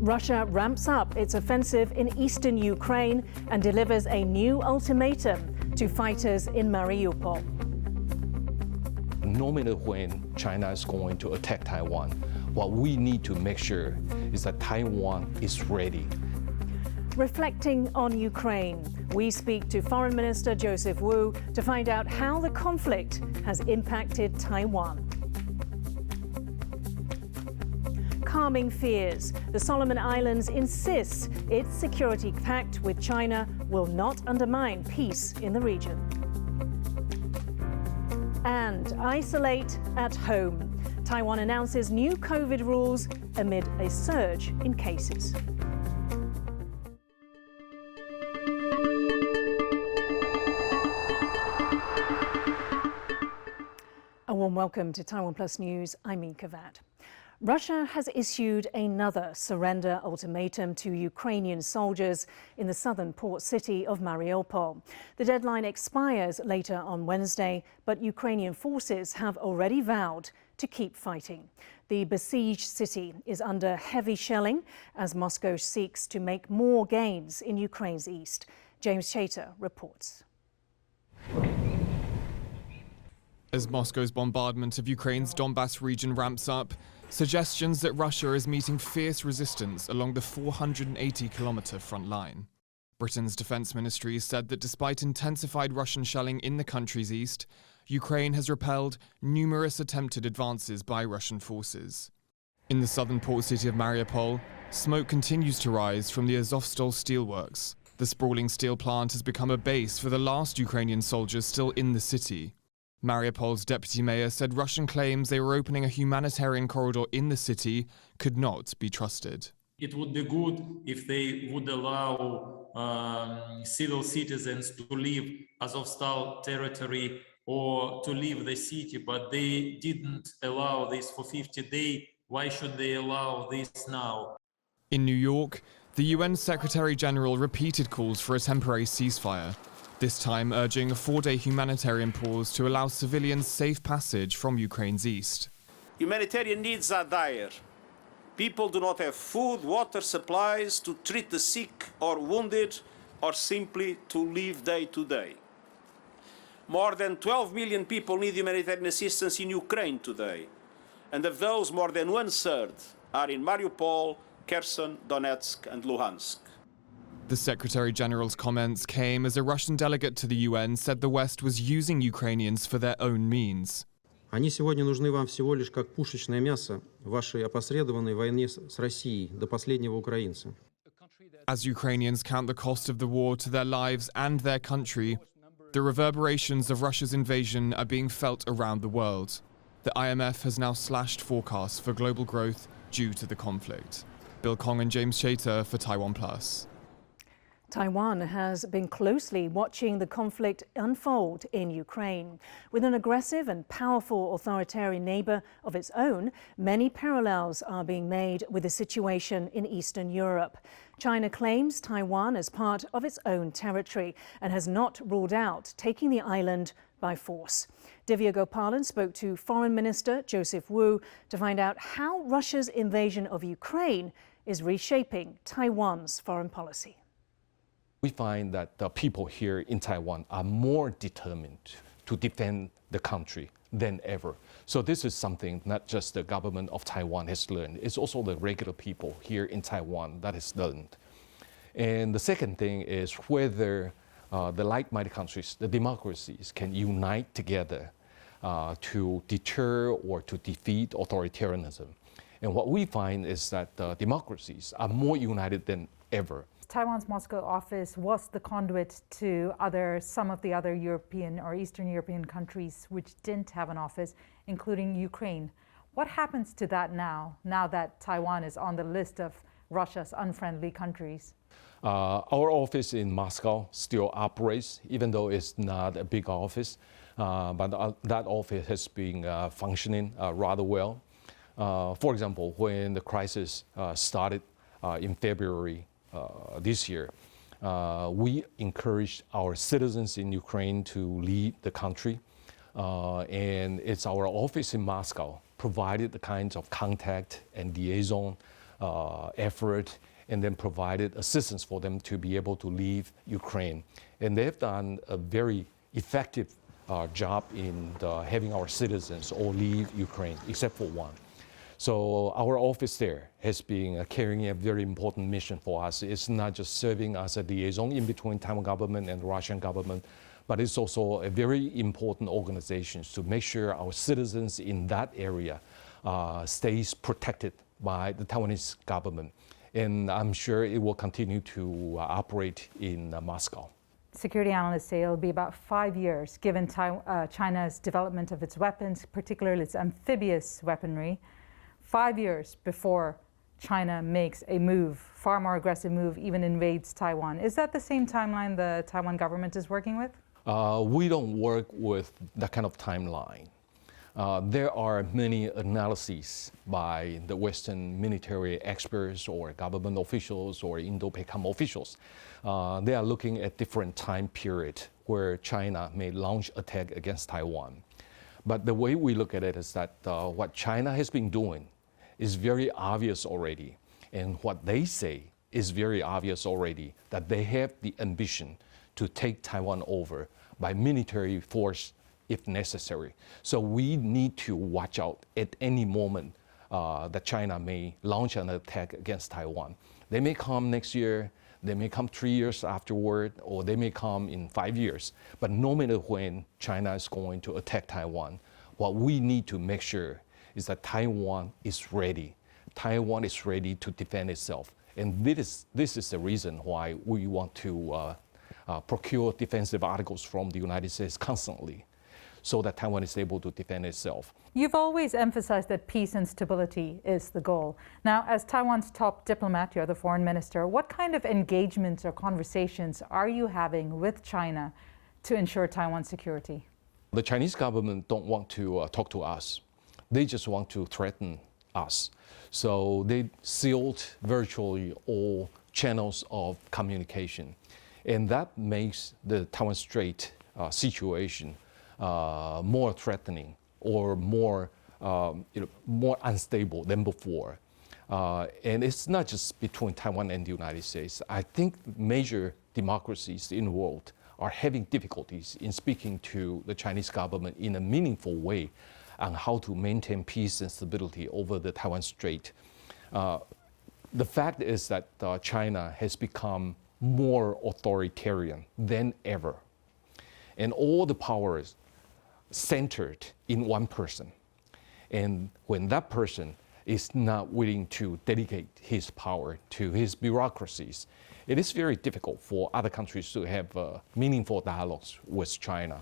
Russia ramps up its offensive in eastern Ukraine and delivers a new ultimatum to fighters in Mariupol. No matter when China is going to attack Taiwan, what we need to make sure is that Taiwan is ready. Reflecting on Ukraine, we speak to Foreign Minister Joseph Wu to find out how the conflict has impacted Taiwan. Calming fears, the Solomon Islands insists its security pact with China will not undermine peace in the region. And isolate at home. Taiwan announces new COVID rules amid a surge in cases. A warm welcome to TaiwanPlus News. I'm Yin Khvat. Russia has issued another surrender ultimatum to Ukrainian soldiers in the southern port city of Mariupol. The deadline expires later on Wednesday, but Ukrainian forces have already vowed to keep fighting. The besieged city is under heavy shelling as Moscow seeks to make more gains in Ukraine's east. James Chater reports. As Moscow's bombardment of Ukraine's Donbas region ramps up, suggestions that Russia is meeting fierce resistance along the 480-kilometre front line. Britain's defence ministry said that despite intensified Russian shelling in the country's east, Ukraine has repelled numerous attempted advances by Russian forces. In the southern port city of Mariupol, smoke continues to rise from the Azovstal steelworks. The sprawling steel plant has become a base for the last Ukrainian soldiers still in the city. Mariupol's deputy mayor said Russian claims they were opening a humanitarian corridor in the city could not be trusted. It would be good if they would allow civil citizens to leave Azovstal territory or to leave the city, but they didn't allow this for 50 days. Why should they allow this now? In New York, the UN Secretary General repeated calls for a temporary ceasefire, this time urging a 4-day humanitarian pause to allow civilians safe passage from Ukraine's east. Humanitarian needs are dire. People do not have food, water, supplies to treat the sick or wounded, or simply to live day to day. More than 12 million people need humanitarian assistance in Ukraine today, and of those, more than 1/3 are in Mariupol, Kherson, Donetsk, and Luhansk. The Secretary-General's comments came as a Russian delegate to the UN said the West was using Ukrainians for their own means. Они сегодня нужны вам всего лишь как пушечное мясо в вашей опосредованной войне с Россией до последнего украинца. As Ukrainians count the cost of the war to their lives and their country, the reverberations of Russia's invasion are being felt around the world. The IMF has now slashed forecasts for global growth due to the conflict. Bill Kong and James Chater for TaiwanPlus. Taiwan has been closely watching the conflict unfold in Ukraine. With an aggressive and powerful authoritarian neighbor of its own, many parallels are being made with the situation in Eastern Europe. China claims Taiwan as part of its own territory and has not ruled out taking the island by force. Divya Gopalan spoke to Foreign Minister Joseph Wu to find out how Russia's invasion of Ukraine is reshaping Taiwan's foreign policy. We find that the people here in Taiwan are more determined to defend the country than ever. So this is something not just the government of Taiwan has learned, it's also the regular people here in Taiwan that has learned. And the second thing is whether the like-minded countries, the democracies, can unite together to deter or to defeat authoritarianism. And what we find is that democracies are more united than ever. Taiwan's Moscow office was the conduit to some of the other European or Eastern European countries which didn't have an office, including Ukraine. What happens to that now that Taiwan is on the list of Russia's unfriendly countries? Our office in Moscow still operates, even though it's not a big office, but that office has been functioning rather well. For example, when the crisis started in February this year, we encouraged our citizens in Ukraine to leave the country, and it's our office in Moscow provided the kinds of contact and liaison effort and then provided assistance for them to be able to leave Ukraine. And they've done a very effective job in having our citizens all leave Ukraine, except for one. So our office there has been carrying a very important mission for us. It's not just serving as a liaison in between Taiwan government and the Russian government, but it's also a very important organization to make sure our citizens in that area stays protected by the Taiwanese government. And I'm sure it will continue to operate in Moscow. Security analysts say it'll be about 5 years, given China's development of its weapons, particularly its amphibious weaponry, 5 years before China makes a move, far more aggressive move, even invades Taiwan. Is that the same timeline the Taiwan government is working with? We don't work with that kind of timeline. There are many analyses by the Western military experts or government officials or Indo-PACOM officials. They are looking at different time period where China may launch attack against Taiwan. But the way we look at it is that what China has been doing is very obvious already. And what they say is very obvious already, that they have the ambition to take Taiwan over by military force if necessary. So we need to watch out at any moment that China may launch an attack against Taiwan. They may come next year, they may come 3 years afterward, or they may come in 5 years. But no matter when China is going to attack Taiwan, what we need to make sure is that Taiwan is ready. Taiwan is ready to defend itself. And this is the reason why we want to procure defensive articles from the United States constantly, so that Taiwan is able to defend itself. You've always emphasized that peace and stability is the goal. Now, as Taiwan's top diplomat, you're the foreign minister, what kind of engagements or conversations are you having with China to ensure Taiwan's security? The Chinese government don't want to talk to us. They just want to threaten us. So they sealed virtually all channels of communication. And that makes the Taiwan Strait situation more threatening or more unstable than before. And it's not just between Taiwan and the United States. I think major democracies in the world are having difficulties in speaking to the Chinese government in a meaningful way on how to maintain peace and stability over the Taiwan Strait. The fact is that China has become more authoritarian than ever. And all the powers centered in one person. And when that person is not willing to dedicate his power to his bureaucracies, it is very difficult for other countries to have meaningful dialogues with China.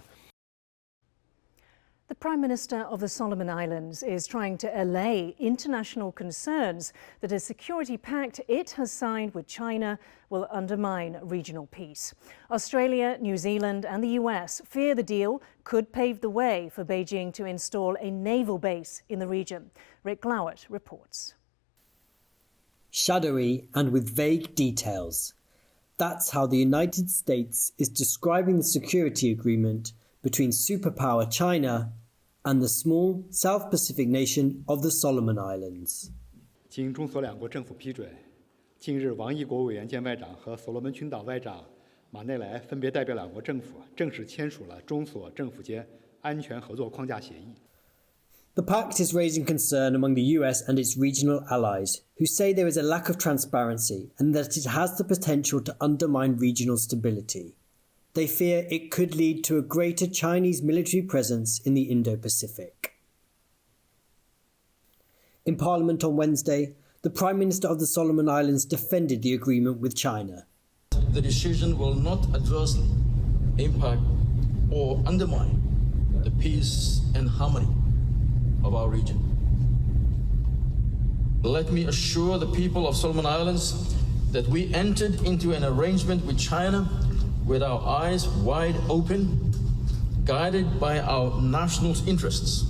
The Prime Minister of the Solomon Islands is trying to allay international concerns that a security pact it has signed with China will undermine regional peace. Australia, New Zealand and the US fear the deal could pave the way for Beijing to install a naval base in the region. Rick Glowett reports. Shadowy and with vague details. That's how the United States is describing the security agreement between superpower China and the small South Pacific nation of the Solomon Islands. 经中所两国政府批准，近日王毅国务委员兼外长和所罗门群岛外长马内莱分别代表两国政府正式签署了中所政府间安全合作框架协议。 The pact is raising concern among the US and its regional allies, who say there is a lack of transparency and that it has the potential to undermine regional stability. They fear it could lead to a greater Chinese military presence in the Indo-Pacific. In Parliament on Wednesday, the Prime Minister of the Solomon Islands defended the agreement with China. The decision will not adversely impact or undermine the peace and harmony of our region. Let me assure the people of Solomon Islands that we entered into an arrangement with China with our eyes wide open, guided by our national interests.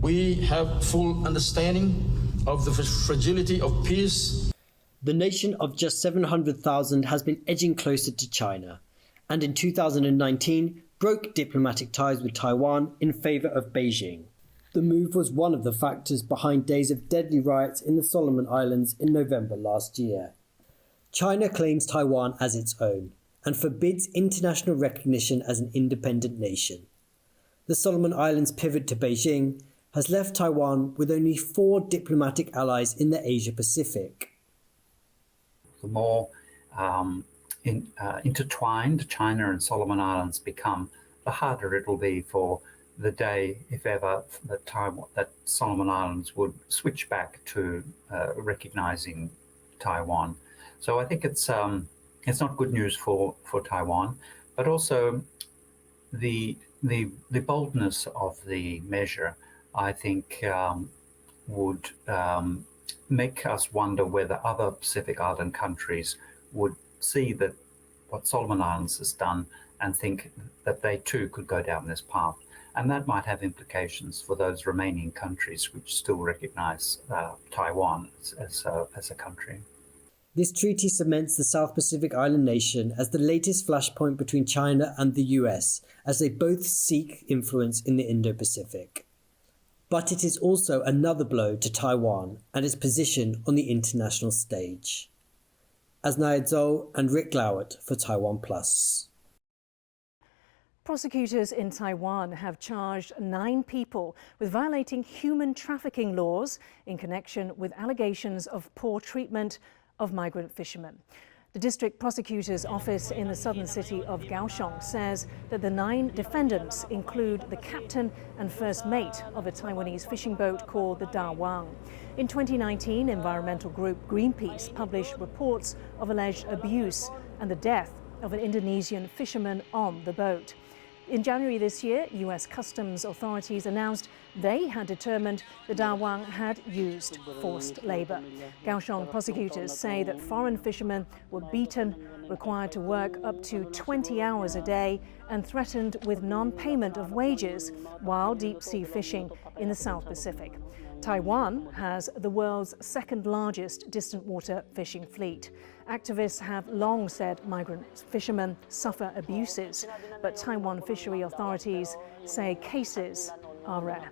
We have full understanding of the fragility of peace. The nation of just 700,000 has been edging closer to China, and in 2019 broke diplomatic ties with Taiwan in favour of Beijing. The move was one of the factors behind days of deadly riots in the Solomon Islands in November last year. China claims Taiwan as its own and forbids international recognition as an independent nation. The Solomon Islands' pivot to Beijing has left Taiwan with only 4 diplomatic allies in the Asia-Pacific. The more intertwined China and Solomon Islands become, the harder it will be for the day, if ever, that Solomon Islands would switch back to recognizing Taiwan. So I think it's not good news for Taiwan, but also the boldness of the measure, I think, would make us wonder whether other Pacific Island countries would see that what Solomon Islands has done and think that they too could go down this path. And that might have implications for those remaining countries which still recognize Taiwan as a country. This treaty cements the South Pacific Island nation as the latest flashpoint between China and the US, as they both seek influence in the Indo-Pacific. But it is also another blow to Taiwan and its position on the international stage. Asnaya Zhou and Rick Glowert for TaiwanPlus. Prosecutors in Taiwan have charged 9 people with violating human trafficking laws in connection with allegations of poor treatment of migrant fishermen. The district prosecutor's office in the southern city of Kaohsiung says that the 9 defendants include the captain and first mate of a Taiwanese fishing boat called the Da Wang. In 2019, environmental group Greenpeace published reports of alleged abuse and the death of an Indonesian fisherman on the boat. In January this year, US Customs authorities announced they had determined the Da Wang had used forced labour. Kaohsiung prosecutors say that foreign fishermen were beaten, required to work up to 20 hours a day, and threatened with non-payment of wages while deep-sea fishing in the South Pacific. Taiwan has the world's second largest distant water fishing fleet. Activists have long said migrant fishermen suffer abuses, but Taiwan fishery authorities say cases are rare.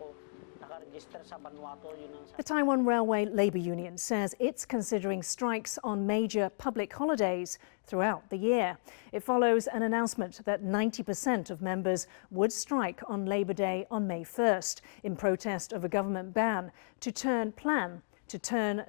The Taiwan Railway Labour Union says it's considering strikes on major public holidays throughout the year. It follows an announcement that 90% of members would strike on Labour Day on May 1st in protest of a government ban to turn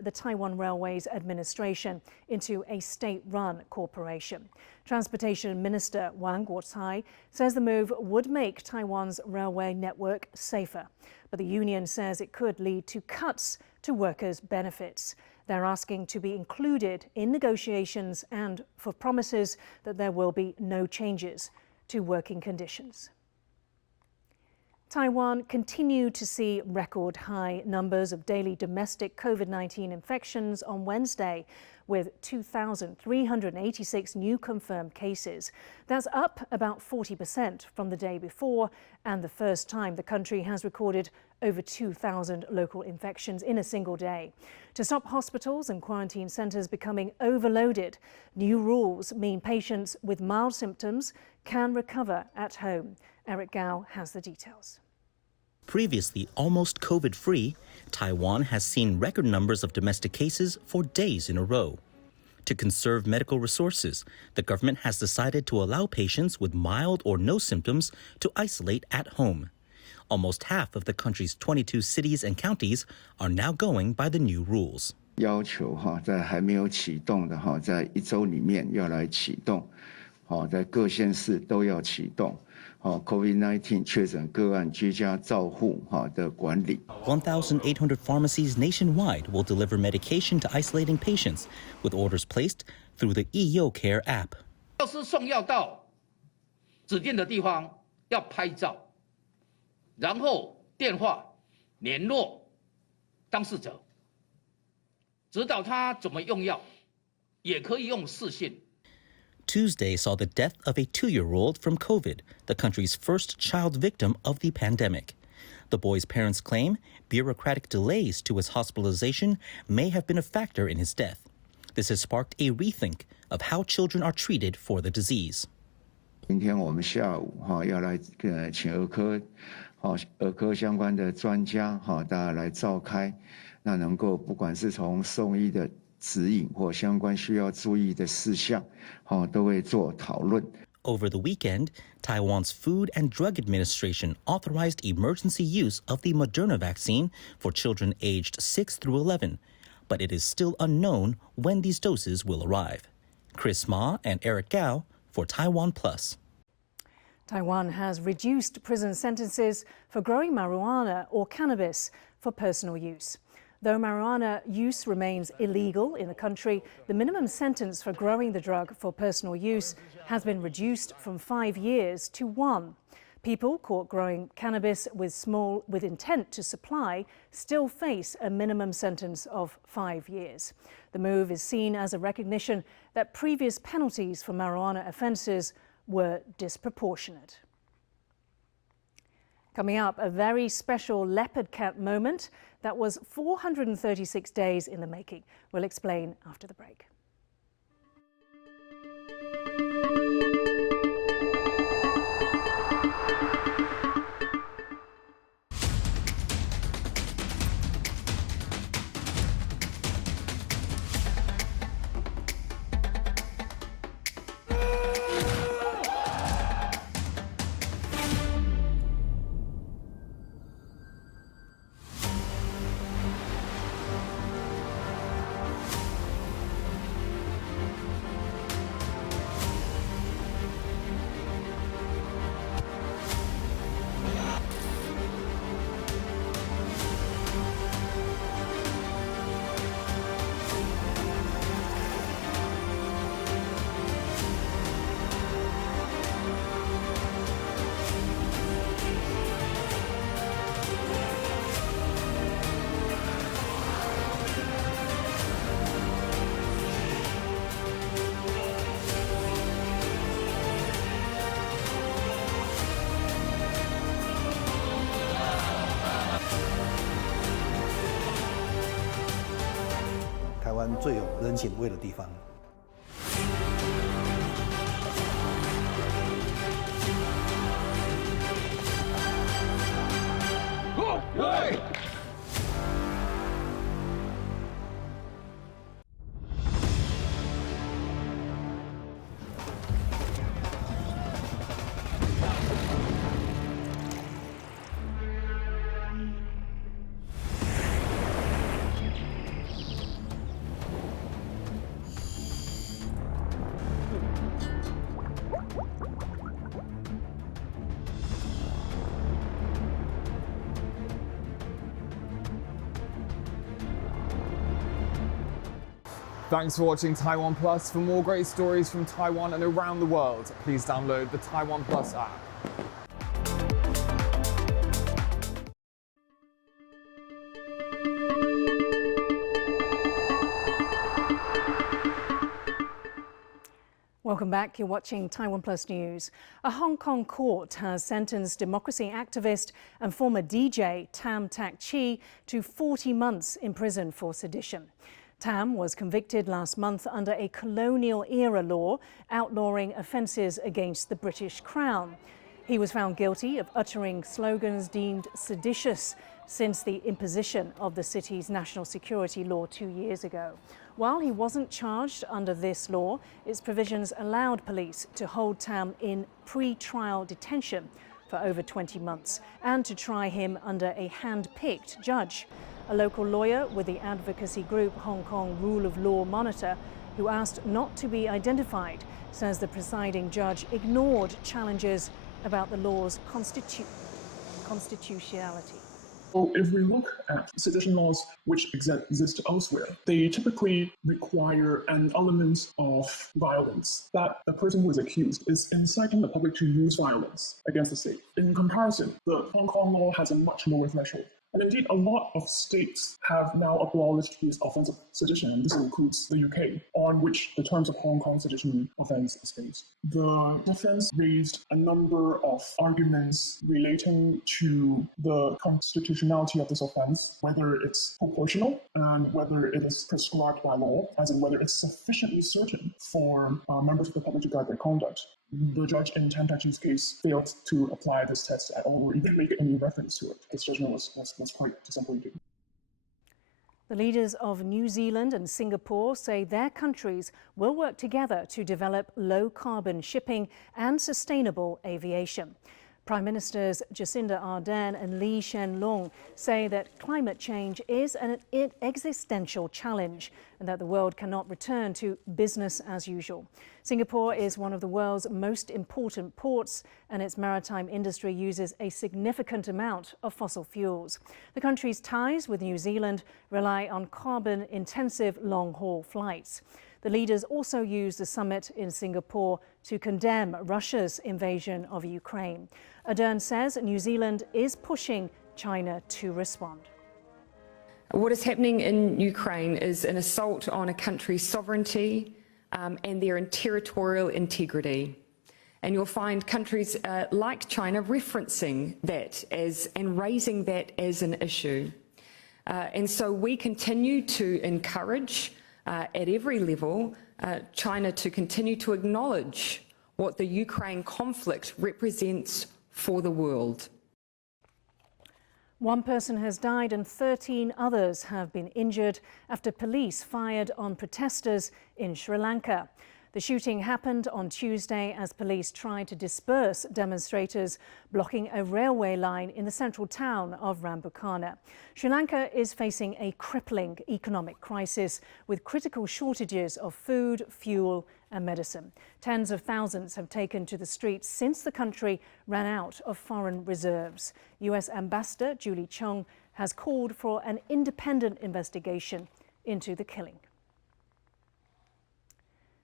the Taiwan Railways Administration into a state-run corporation. Transportation Minister Wang Guocai says the move would make Taiwan's railway network safer, but the union says it could lead to cuts to workers' benefits. They're asking to be included in negotiations and for promises that there will be no changes to working conditions. Taiwan continued to see record high numbers of daily domestic COVID-19 infections on Wednesday, with 2,386 new confirmed cases. That's up about 40% from the day before, and the first time the country has recorded over 2,000 local infections in a single day. To stop hospitals and quarantine centres becoming overloaded, new rules mean patients with mild symptoms can recover at home. Eric Gao has the details. Previously almost COVID-free, Taiwan has seen record numbers of domestic cases for days in a row. To conserve medical resources, the government has decided to allow patients with mild or no symptoms to isolate at home. Almost half of the country's 22 cities and counties are now going by the new rules. 要求在还没有启动的在1周里面要来启动，在各县市都要启动。COVID-19 确诊个案居家照护的管理。 1,800 pharmacies nationwide will deliver medication to isolating patients, with orders placed through the EO Care app. 要是送药到指定的地方，要拍照，然后电话联络当事者，指导他怎么用药，也可以用视讯。 Tuesday saw the death of a 2-year-old from COVID, the country's first child victim of the pandemic. The boy's parents claim bureaucratic delays to his hospitalization may have been a factor in his death. This has sparked a rethink of how children are treated for the disease. 今天我们下午要来请儿科儿科相关的专家大家来召开，那能够不管是从送医的指引或相关需要注意的事项，都会做讨论。Over the weekend, Taiwan's Food and Drug Administration authorized emergency use of the Moderna vaccine for children aged 6 through 11, but it is still unknown when these doses will arrive. Chris Ma and Eric Gao for TaiwanPlus. Taiwan has reduced prison sentences for growing marijuana or cannabis for personal use. Though marijuana use remains illegal in the country, the minimum sentence for growing the drug for personal use has been reduced from 5 years to 1. People caught growing cannabis with intent to supply still face a minimum sentence of 5 years. The move is seen as a recognition that previous penalties for marijuana offences were disproportionate. Coming up, a very special leopard cat moment that was 436 days in the making. We'll explain after the break. Taiwan 最有人情味的地方。Thanks for watching Taiwan Plus. For more great stories from Taiwan and around the world, please download the Taiwan Plus app. Welcome back. You're watching Taiwan Plus News. A Hong Kong court has sentenced democracy activist and former DJ Tam Tak Chi to 40 months in prison for sedition. Tam was convicted last month under a colonial-era law outlawing offences against the British Crown. He was found guilty of uttering slogans deemed seditious since the imposition of the city's national security law 2 years ago. While he wasn't charged under this law, its provisions allowed police to hold Tam in pre-trial detention for over 20 months and to try him under a hand-picked judge. A local lawyer with the advocacy group Hong Kong Rule of Law Monitor, who asked not to be identified, says the presiding judge ignored challenges about the law's constitutionality. So if we look at sedition laws which exist elsewhere, they typically require an element of violence, that a person who is accused is inciting the public to use violence against the state. In comparison, the Hong Kong law has a much lower threshold. And indeed, a lot of states have now abolished this offence of sedition, and this includes the UK, on which the terms of Hong Kong sedition offence is based. The defence raised a number of arguments relating to the constitutionality of this offence, whether it's proportional and whether it is prescribed by law, as in whether it's sufficiently certain for members of the public to guide their conduct. The judge in Tan Tachi's case failed to apply this test at all or even make any reference to it. His judgment was quite disappointing. The leaders of New Zealand and Singapore say their countries will work together to develop low-carbon shipping and sustainable aviation. Prime Ministers Jacinda Ardern and Lee Hsien Loong say that climate change is an existential challenge and that the world cannot return to business as usual. Singapore is one of the world's most important ports, and its maritime industry uses a significant amount of fossil fuels. The country's ties with New Zealand rely on carbon-intensive long-haul flights. The leaders also used the summit in Singapore to condemn Russia's invasion of Ukraine. Ardern says New Zealand is pushing China to respond. What is happening in Ukraine is an assault on a country's sovereignty and their territorial integrity. And you'll find countries like China referencing that and raising that as an issue. And so we continue to encourage at every level China to continue to acknowledge what the Ukraine conflict represents for the world. One person has died and 13 others have been injured after police fired on protesters in Sri Lanka. The shooting happened on Tuesday as police tried to disperse demonstrators blocking a railway line in the central town of Rambukana. Sri Lanka is facing a crippling economic crisis with critical shortages of food, fuel and medicine. Tens of thousands have taken to the streets since the country ran out of foreign reserves. US Ambassador Julie Chung has called for an independent investigation into the killing.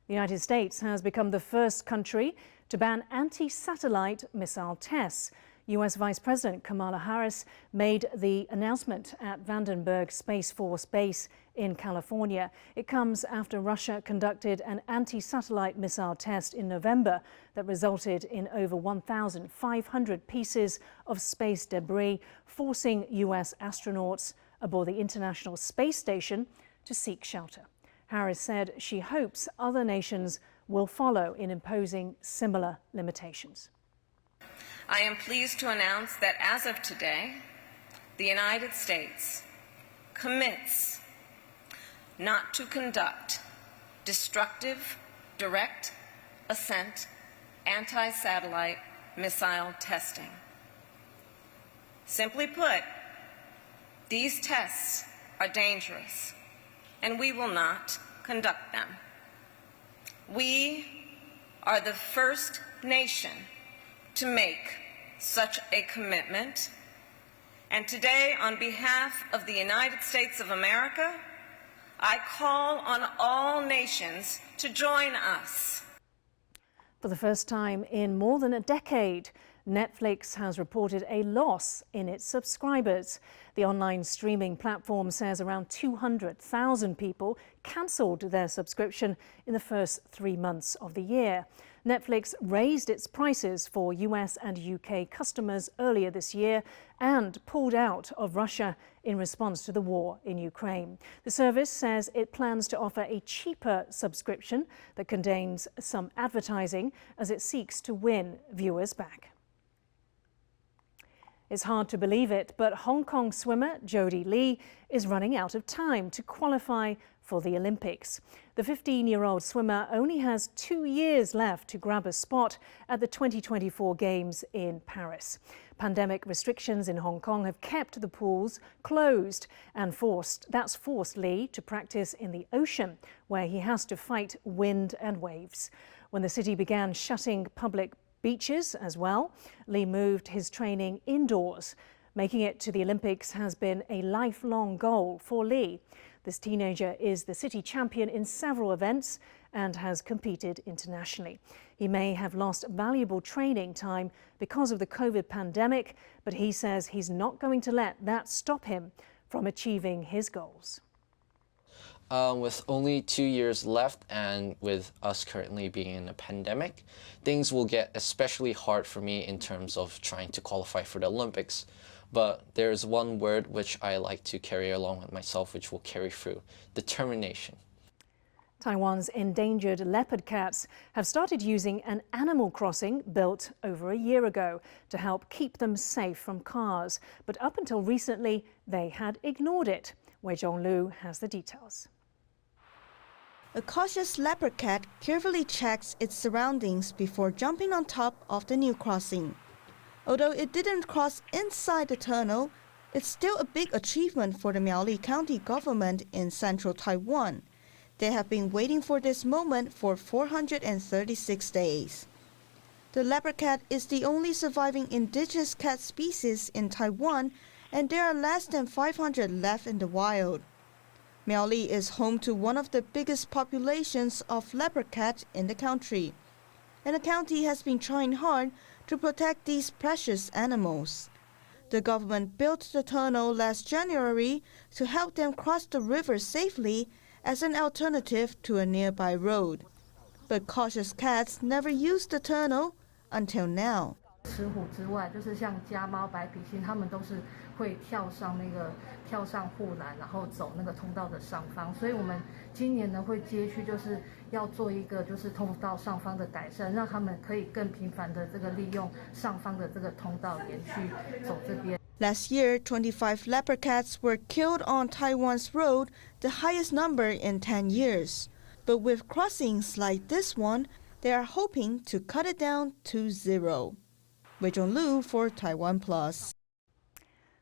The United States has become the first country to ban anti-satellite missile tests. US Vice President Kamala Harris made the announcement at Vandenberg Space Force Base in California. It comes after Russia conducted an anti-satellite missile test in November that resulted in over 1,500 pieces of space debris, forcing US astronauts aboard the International Space Station to seek shelter. Harris said she hopes other nations will follow in imposing similar limitations. I am pleased to announce that as of today, the United States commits not to conduct destructive, direct ascent, anti-satellite missile testing. Simply put, these tests are dangerous, and we will not conduct them. We are the first nation to make such a commitment, and today, on behalf of the United States of America, I call on all nations to join us. For the first time in more than a decade, Netflix has reported a loss in its subscribers. The online streaming platform says around 200,000 people cancelled their subscription in the first 3 months of the year. Netflix raised its prices for US and UK customers earlier this year and pulled out of Russia in response to the war in Ukraine. The service says it plans to offer a cheaper subscription that contains some advertising as it seeks to win viewers back. It's hard to believe it, but Hong Kong swimmer Jodie Lee is running out of time to qualify for the Olympics. The 15-year-old swimmer only has 2 years left to grab a spot at the 2024 Games in Paris. Pandemic restrictions in Hong Kong have kept the pools closed and forced Lee to practice in the ocean, where he has to fight wind and waves. When the city began shutting public beaches as well, Lee moved his training indoors. Making it to the Olympics has been a lifelong goal for Lee. This teenager is the city champion in several events and has competed internationally. He may have lost valuable training time because of the COVID pandemic, but he says he's not going to let that stop him from achieving his goals. With only 2 years left and with us currently being in a pandemic, things will get especially hard for me in terms of trying to qualify for the Olympics. But there's one word which I like to carry along with myself, which will carry through: determination. Taiwan's endangered leopard cats have started using an animal crossing built over a year ago to help keep them safe from cars. But up until recently, they had ignored it. Wei Zhonglu has the details. A cautious leopard cat carefully checks its surroundings before jumping on top of the new crossing. Although it didn't cross inside the tunnel, it's still a big achievement for the Miaoli County government in central Taiwan. They have been waiting for this moment for 436 days. The leopard cat is the only surviving indigenous cat species in Taiwan, and there are less than 500 left in the wild. Miaoli is home to one of the biggest populations of leopard cats in the country, and the county has been trying hard to protect these precious animals. The government built the tunnel last January to help them cross the river safely as an alternative to a nearby road. But cautious cats never used the tunnel until now. 石虎之外，就是像家猫、白皮星，它们都是会跳上护栏，然后走那个通道的上方。所以我们今年呢会接续，就是要做一个就是通道上方的改善，让它们可以更频繁的这个利用上方的这个通道沿去走这边。 Last year, 25 leopard cats were killed on Taiwan's road, the highest number in 10 years. But with crossings like this one, they are hoping to cut it down to 0. Wei Zhonglu for TaiwanPlus.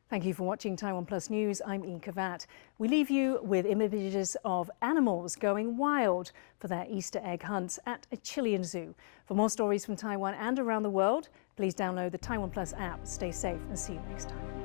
Thank you for watching TaiwanPlus News. I'm Yin Khvat. We leave you with images of animals going wild for their Easter egg hunts at a Chilean zoo. For more stories from Taiwan and around the world, please download the TaiwanPlus app. Stay safe and see you next time.